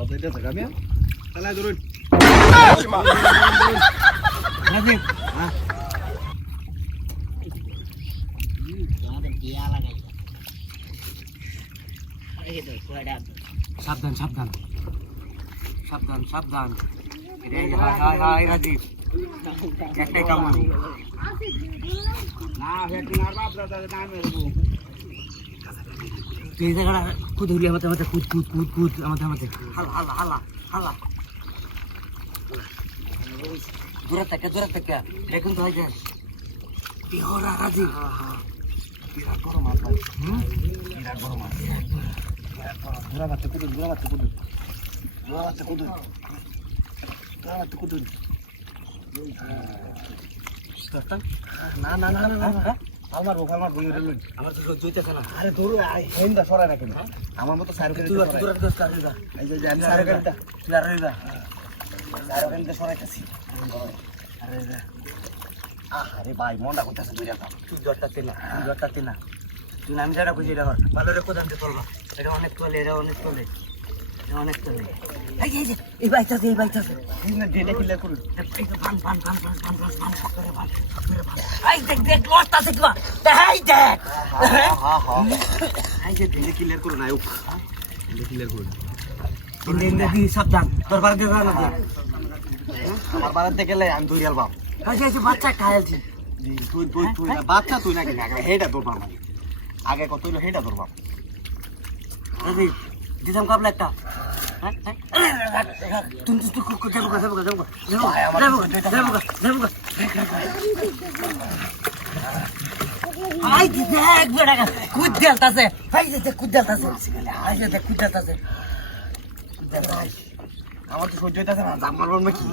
এটা কমে চালা ধরুন রাজীব সাবধান সাবধান সাবধান সাবধান হাই রাজীব একটাই কাম না হেটু মারবা আপনাদের নামে রবো এই জায়গাটা কুদ হইলে আমাদের আমাদের কুদ কুদ কুদ কুদ আমাদের আমাদের হালা হালা হালা হালা দূরে থেকে দেখুন তো হয়েছে বিহরা রাজি বিরাট বড় মাছ বিরাট বড় মাছ ঘোরা বাচ্চা কুদুন ঘোরা বাচ্চা কুদুন ঘোরা বাচ্চা কুদুন ঘোরা বাচ্চা কুদুন না না না না না আমার বলে রইল আমার তো জইতেছে না আরে তোর হেন্দা সরাই না কেন আমার মতো সাইড করে তুই দোস্ত আর যা এই যে আমি সাইড করে তুই আর যা আর হেন্দা সরাইতাছি আরে যা আরে ভাই মনটা কইতাছে দুইটা তুই জটটাতে না তুই নাম যারা কইছিস এটা ভালো রে কোদানতে চলবা এটা অনেক চলে এটা অনেক চলে অনেক চলে এই বাইতাছে না ডেটে ক্লিয়ার করুন এই তো পান করে পান এই দেখ লস্ট আছে কি এই দেখ এই যে ডেটে ক্লিয়ার করুন আয়ুক ডেটে ক্লিয়ার করুন ইন্ডিয়ান দি সাবধান তোর বাড়িতে যা না আমার বাড়িতে গেলে আমি দুই আলবা এই বাচ্চা খাইলছি তুই না বাচ্চা তুই না কি হেডা তোর বাবা আগে কত হইলো হেডা তোর বাবা এই দিদাম কাবলা একটা তুই যাবো কুদ দেলতাছে আমার তো সহ্য হইতাছে না জাম মারব নাকি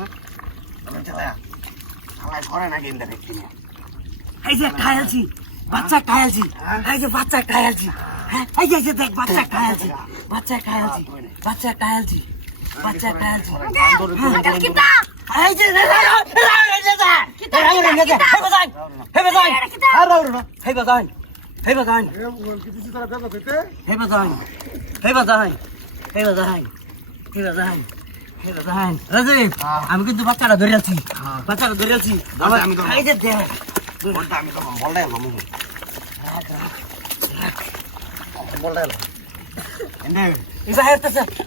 আমার সরে না গেম দেখে এই যে খাইলছি বাচ্চা খাইলছি এই যে বাচ্চা খাইলছি এই যে দেখ বাচ্চা খাইলছি এই যে আমি কিন্তু বাচ্চাটা ধরে আছি এই যে দেখ আমি তখন বলটাই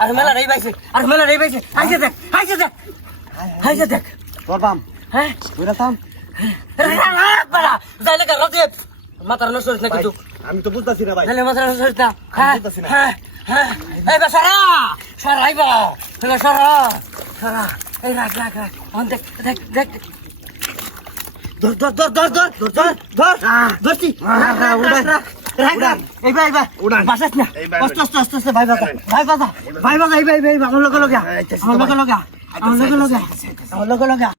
আর মেলা রে বাইছে দেখ তোর বাম হ্যাঁ ওরা থাম যাইলে কার রাজীব মাথার নষ্ট না কিন্তু আমি তো বুঝতাছি না ভাই তাহলে মাথার নষ্ট না হ্যাঁ এই বেচারা সরাইবা সরা এই রাখ অন দেখ ধরছি এই ভাই বাসাস না আস্তে ভাই বাজা আমার লগে